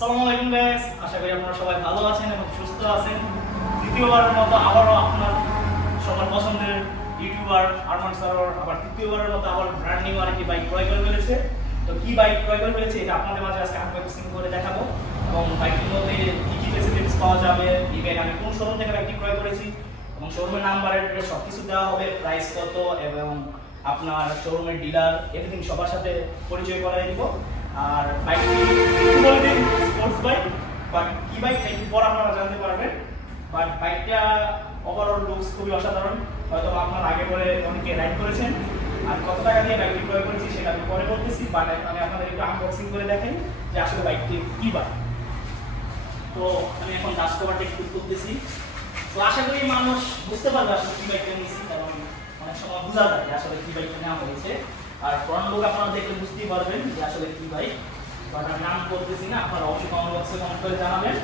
আসসালামু আলাইকুম গাইস, আশা করি আপনারা সবাই ভালো আছেন এবং সুস্থ আছেন। দ্বিতীয়বারের মতো আবারও আপনার সবার পছন্দের ইউটিউবার আরমান সারোয়ার আবার তৃতীয়বারের মতো আবার ব্র্যান্ড নিউ আরেকটি বাইক ক্রয় করে ফেলেছে। তো কি বাইক ক্রয় করে ফেলেছে এটা আপনাদের মাঝে আজকে আনবক্সিং করে দেখাবো এবং বাইকটির মধ্যে কি কি ফেসিলিটিস পাওয়া যাবে, ইভেন আমি কোন শোরুম থেকে বাইকটি ক্রয় করেছি এবং শোরুমের নাম্বার অ্যাড্রেস সব কিছু দেওয়া হবে, প্রাইস কত এবং আপনার শোরুমের ডিলার এভরিথিং সবার সাথে পরিচয় করাই দিব। আর বাইকটি বলে দিন স্পোর্টস বাইক, বাট কি বাইক একটু পর আপনারা জানতে পারবেন। বাট বাইকটা ওভারঅল লুকস খুবই অসাধারণ, হয়তো আপনারা আগে পরে অনেকে রাইড করেছেন। আর কত টাকা দিয়ে বাইকটি ক্রয় করেছি সেটা আমি পরে বলতেছি, বাট আমি আপনাদের একটু আনবক্সিং করে দেখাই যে আসলে বাইকটি কি বাইক। তো আমি এখন ডাস্ট কভারটা একটু করতেছি। তো আশা করি মানুষ বুঝতে পারবে আসলে কি বাইকটা নিয়েছি, কারণ অনেক সময় বোঝা যায় যে আসলে কি বাইকটা নেওয়া হয়েছে। আর ফ্রন্ট লুক আপনারা দেখলে বুঝতেই পারবেন যে আসলে কি বাইক, বাট আমি নাম করতেছি না, আপনারা অবশ্যই কমেন্ট বক্সে কমেন্ট করে জানাবেন।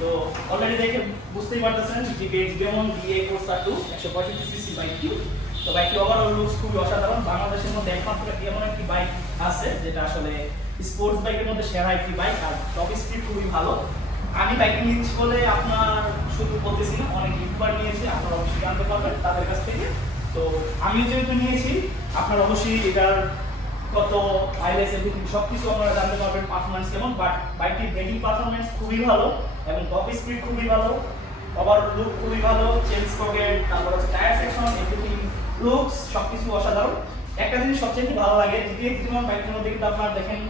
তো অলরেডি দেখে বুঝতেই পারতেছেন জিপিএক্স ডেমন DA কোর্সা 2 165 সিসি বাইকটি। তো বাইকটি ওভারঅল লুকস খুবই অসাধারণ। বাংলাদেশের মধ্যে একমাত্র এমন একটি বাইক আছে যেটা আসলে স্পোর্টস বাইকের মধ্যে সেরা একটি বাইক, আর টপ স্পিড খুবই ভালো। আমি বাইক নিচ্ছি বলে আপনার শুধু বলতেছি না, অনেক ইউটিউবার নিয়েছে, আপনারা অবশ্যই জানতে পারবেন তাদের কাছ থেকে। তো আমি যেহেতু নিয়েছি আপনারা অবশ্যই এটার কত মাইলেজ এভরিথিং সব কিছু আপনারা জানতে পারবেন, পারফরমেন্স কেমন। বাট বাইকটির ব্রেকিং পারফরমেন্স খুবই ভালো এবং টপ স্পিড খুবই ভালো, ওভার লুক খুবই ভালো, চেন স্পকেট, তারপর হচ্ছে টায়ার সেকশন, এভরিথিং লুকস সব কিছু অসাধারণ। একটা জিনিস সবচেয়ে ভালো লাগে জিপিএক্স ডেমন বাইকের মধ্যে কিন্তু আপনারা দেখেন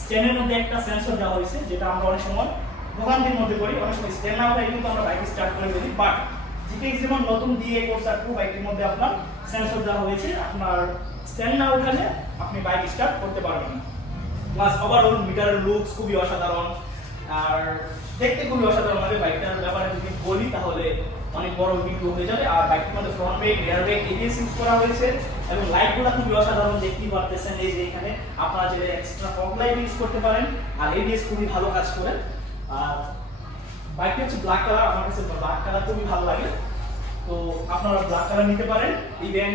স্ট্যান্ডের মধ্যে একটা সেন্সর দেওয়া হয়েছে, যেটা আমরা অনেক সময় ভোগান্তির মধ্যে পড়ি, অনেক সময় স্ট্যান্ড না উঠাই কিন্তু আমরা বাইক স্টার্ট করে দিই। বাট জিপিএক্স ডেমন নতুন DA কোর্সা 2 বাইকের মধ্যে আপনার সেন্সর দেওয়া হয়েছে, আপনার স্ট্যান্ড না উঠালে আপনি বাইক স্টার্ট করতে পারবেন। প্লাস ওভারঅল মিটারের লুকস খুবই অসাধারণ, আর দেখতে খুবই অসাধারণ লাগে। বাইকটার ব্যাপারে যদি বলি তাহলে অনেক বড় ভিডিও হয়ে যাবে। আর বাইকটির মধ্যে ফ্রন্ট ব্রেক, রিয়ার ব্রেক, ABS ইউজ করা হয়েছে এবং লাইটগুলো খুবই অসাধারণ, দেখতেই পারতেছেন। এই যে এখানে আপনারা যে এক্সট্রা ফগ লাইট ইউজ করতে পারেন, আর ABS খুবই ভালো কাজ করে। আর বাইকটি হচ্ছে ব্ল্যাক কালার, আমার কাছে ব্ল্যাক কালার খুবই ভালো লাগে, তো আপনারা ব্ল্যাক কালার নিতে পারেন। ইভেন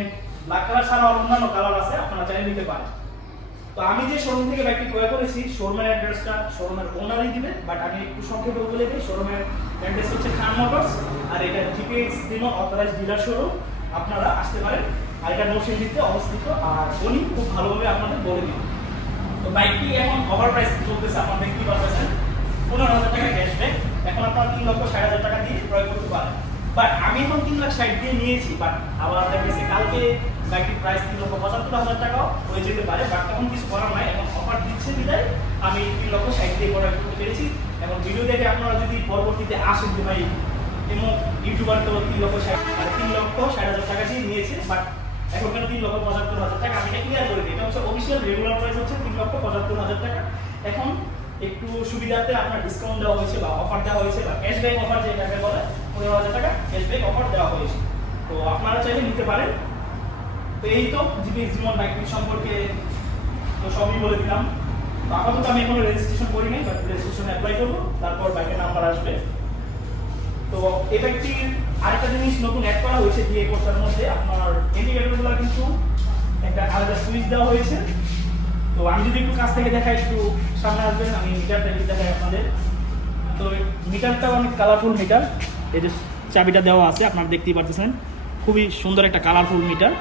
ব্ল্যাক কালার ছাড়াও অন্যান্য কালার আছে, আপনারা চাইলে নিতে পারেন। তো আমি যে শোরুম থেকে বাইকটি ক্রয় করেছি শোরুমের অ্যাড্রেসটা শোরুমের ওনারই দিবে, বাট আমি একটু সংক্ষেপে বলে দিই। শোরুমের অ্যাড্রেস হচ্ছে খান মোটরস, আর এটা GPX Demon authorised dealer showroom, আপনারা আসতে পারেন। আর এটা নরসিংদীতে অবস্থিত, আর উনি খুব ভালোভাবে আপনাদের বলে দিন। তো বাইকটি এখন ওভার প্রাইস চলতেছে, আপনারা দেখতেই পাচ্ছেন 15,000 টাকা ক্যাশব্যাক। এখন আপনারা 3,60,000 টাকা দিয়ে ক্রয় করতে পারেন। বাট আমি এখন 3,60,000 দিয়ে নিয়েছি, বাট আবার দেখা গেছে কালকে বাইকটির প্রাইস 3,75,000 টাকাও হয়ে যেতে পারে। বাট তখন কিছু করার নাই, এখন অফার দিচ্ছে বিদায় আমি 3,60,000 দিয়ে ক্রয় করতে পেরেছি। এবং ভিডিও দেখে আপনারা যদি পরবর্তীতে আসেন যে ভাই এমন ইউটিউবার তো 3,60,000 টাকা দিয়ে নিয়েছে, বাট এখন কেন 3,75,000 টাকা, আমি এটা ক্লিয়ার করে দিই। এটা হচ্ছে অফিসিয়াল রেগুলার প্রাইস হচ্ছে 3,75,000 টাকা। এখন একটু সুবিধাতে আপনার ডিসকাউন্ট দেওয়া হয়েছে বা অফার দেওয়া হয়েছে, বা ক্যাশব্যাক অফার যেটাকে বলে 15,000 টাকা ক্যাশব্যাক অফার দেওয়া হয়েছে। তো আপনারা চাইলে নিতে পারেন। তো এই তো জিপিএক্স ডেমন বাইকটি সম্পর্কে তো সবই বলে দিলাম। তো আপাতত আমি এখনো রেজিস্ট্রেশন করি নাই, বাট রেজিস্ট্রেশন অ্যাপ্লাই করবো, তারপর বাইকের নাম্বার আসবে। তো এই বাইকটির আরেকটা জিনিস নতুন অ্যাড করা হয়েছে DA কোর্সার মধ্যে, আপনার ইন্ডিকেটরগুলো কিন্তু একটা আলাদা সুইচ দেওয়া হয়েছে। তো আমি যদি একটু কাছ থেকে দেখাই, একটু সামনে আসবেন, আমি মিটারটা একটু দেখাই আপনাদের। তো মিটারটা অনেক কালারফুল মিটার, এই যে চাবিটা দেওয়া আছে আপনারা দেখতেই পাচ্ছেন, খুবই সুন্দর একটা কালারফুল মিটার।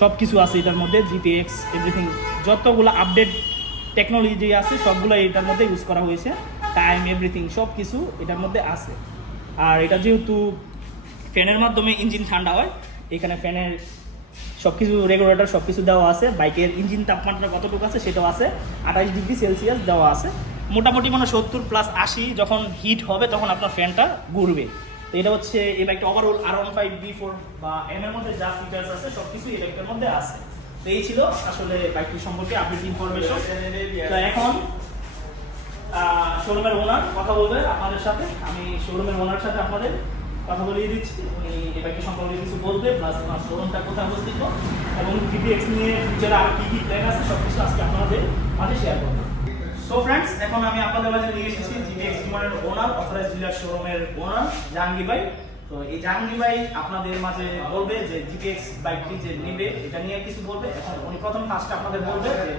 সব কিছু আছে এটার মধ্যে, জিপিএক্স এভরিথিং যতগুলো আপডেট টেকনোলজি আছে সবগুলো এটার মধ্যে ইউজ করা হয়েছে, টাইম এভরিথিং সব কিছু এটার মধ্যে আছে। আর এটা যেহেতু ফ্যানের মাধ্যমে ইঞ্জিন ঠান্ডা হয়, এখানে ফ্যানের সব কিছু রেগুলেটর সব কিছু দেওয়া আছে। বাইকের ইঞ্জিন তাপমাত্রা কতটুকু আছে সেটাও আছে, 28 ডিগ্রি সেলসিয়াস দেওয়া আছে। মোটামুটি মানে 70+80 যখন হিট হবে তখন আপনার ফ্যানটা ঘুরবে। তো এটা হচ্ছে এই বাইকটা ওভারঅল R15 B4 বা M এর মধ্যে যা ফিচার্স আছে সব কিছু এই বাইকটার মধ্যে আছে। তো এই ছিল আসলে বাইকটি সম্পর্কে আপডেট ইনফরমেশন। তো এখন শোরুমের ওনার কথা বলবে আপনাদের সাথে, আমি শোরুমের ওনার সাথে আপনাদের কথা বলিয়ে দিচ্ছি। উনি এই বাইকটি সম্পর্কে কিছু বলবে, প্লাস আমার শোরুমটা কোথায় অবস্থিত এবং জিপিএক্স নিয়ে ফিউচারে আর কী কী প্ল্যান আছে সব কিছু আজকে আপনাদের মাঝে শেয়ার করবো। সো ফ্রেন্ডস, এখন আমি আপনাদের মাঝে নিয়ে এসেছি জিপিএক্স ডেমনের ওনার অথরাইজড ডিলার শোরুমের ওনার জাহাঙ্গীর ভাই। তো এই জাহাঙ্গীর ভাই আপনাদের মাঝে বলবে যে জিপিএক্স বাইকটি যে নেবে এটা নিয়ে কিছু বলবে। এখন উনি প্রথম ফার্স্টে আপনাদের বলবে যে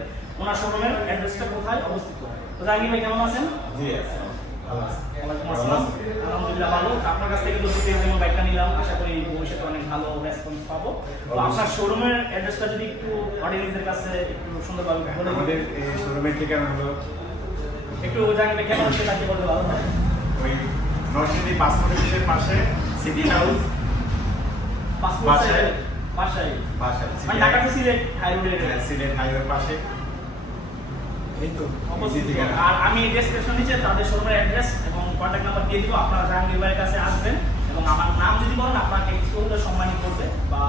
ওনার শোরুমের অ্যাড্রেসটা কোথায় অবস্থিত। তো জাহাঙ্গীর ভাই কেমন আছেন? জি ভালো আছি। ওয়ালাইকুম আসসালাম। আলহামদুলিল্লাহ ভালো। আপনার কাছ থেকে তো যেমন বাইকটা নিলাম, আশা করি ভবিষ্যতে অনেক ভালো রেসপন্স পাবো। তো আপনার শোরুমের অ্যাড্রেসটা যদি একটু অডিয়েন্সদের কাছে একটু সুন্দরভাবে বলে দিন। আমাদের এই শোরুমের ঠিকানা হলো একটু জায়গাটা কেমন হচ্ছে তাকে বলতে ভালো হয়। ওই নরসিংদী পাসপোর্ট অফিসের পাশে সিটি হাউস পাসপোর্ট বাসায়। বাসায় বাসায় মানে ঢাকা টু সিলেট হাই রোডের সিলেট হাইওয়ের পাশে। এই তো অবশ্যই। এই ঠিকানা। আর আমি ডেসক্রিপশন নিচে তাদের শোরুমের অ্যাড্রেস এবং কন্ট্যাক্ট নাম্বার দিয়ে দিব। আপনারা জাহাঙ্গীর ভাইয়ের কাছে আসবেন এবং আমার নাম যদি বলেন আপনাকে কিছুটা সম্মানিত করবে বা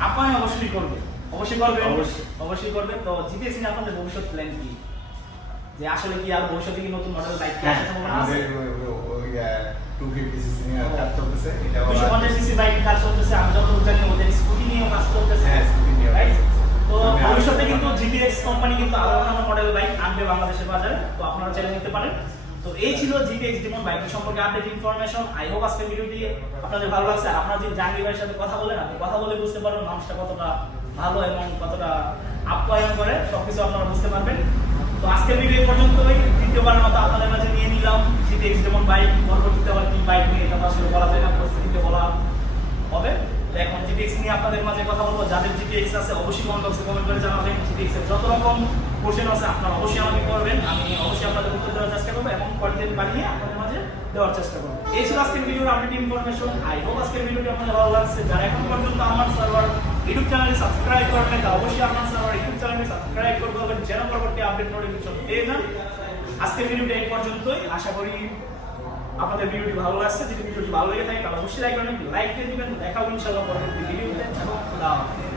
আপনাকে অবশ্যই করবে। অবশ্যই করবে। অবশ্যই। অবশ্যই করবে। তো জিপিএস নিয়ে আপনাদের ভবিষ্যৎ প্ল্যান কি? যে আসলে কি আর ভবিষ্যতে কি নতুন মডেল বাইক হ্যাঁ, আসার সম্ভাবনা আছে? আমাদের ওই 250 সিসি নিয়ে কাজ চলতেছে। এটা 250 সিসি বাইক কাজ চলতেছে। আমি যতটুকু জানি ওদের স্কুটি নিয়েও কাজ চলতেছে। হ্যাঁ, স্কুটি নিয়ে। Right? তো আমি ভবিষ্যতে আরো- কিন্তু জিপিএক্স কোম্পানি কিন্তু আরো অন্যান্য মডেল বাইক আনবে বাংলাদেশের বাজারে। তো আপনারা চাইলে নিতে পারেন। তো এই ছিল জিপিএক্স ডিমন বাইক সম্পর্কে আপডেট ইনফরমেশন। আই হোপ আজকের ভিডিওটি আপনাদের ভালো লাগছে। আর আপনারা যদি জাহাঙ্গীর ভাইয়ের সাথে কথা বলেন, আপনি কথা বলে বুঝতে পারবেন মানুষটা কতটা ভালো এবং কতটা আপ্যায়ন করে, সবকিছু আপনারা বুঝতে পারবেন। তো আজকের ভিডিও এই পর্যন্তই। দ্বিতীয়বারের মতো আপনাদের মাঝে নিয়ে নিলাম জিপিএক্স ডিমন বাইক। পরবর্তীতে আবার কি বাইক নিয়ে এটা তো আসলে বলা যায় না, পরিস্থিতিতে বলা হবে। তো এখন জিপিএক্স নিয়ে আপনাদের মাঝে কথা বলবো। যাদের জিপিএক্স আছে অবশ্যই কমেন্ট বক্সে কমেন্ট করে জানাবেন। জিপিএক্স এর যত রকম কোশ্চেন আছে আপনারা অবশ্যই আমাকে করবেন, আমি অবশ্যই আপনাদের উত্তর দেওয়ার চেষ্টা করবো এবং কন্টেন্ট বানিয়ে আপনাদের মাঝে দেওয়ার চেষ্টা করবো। এই ছিল আজকের ভিডিওর আপডেট ইনফরমেশন। আই হোপ আজকের ভিডিওটি আপনাদের ভালো লাগছে। যারা এখন পর্যন্ত আমার সার্ভার ইউটিউব চ্যানেলে সাবস্ক্রাইব করেন না, অবশ্যই আমার সার্ভার ইউটিউব চ্যানেলে সাবস্ক্রাইব করতে হবে যেন পরবর্তী আপডেট নোটিফিকেশন পেয়ে যান। আজকের ভিডিওটি এই পর্যন্তই। আশা করি আপনাদের ভিডিওটি ভালো লাগছে। যদি ভিডিওটি ভালো লেগে থাকে তাহলে অবশ্যই লাইক করবেন, লাইক দিয়ে দিবেন। দেখা হবে ইনশাআল্লাহ পরবর্তী ভিডিওতে এবং খোদা হাফেজ।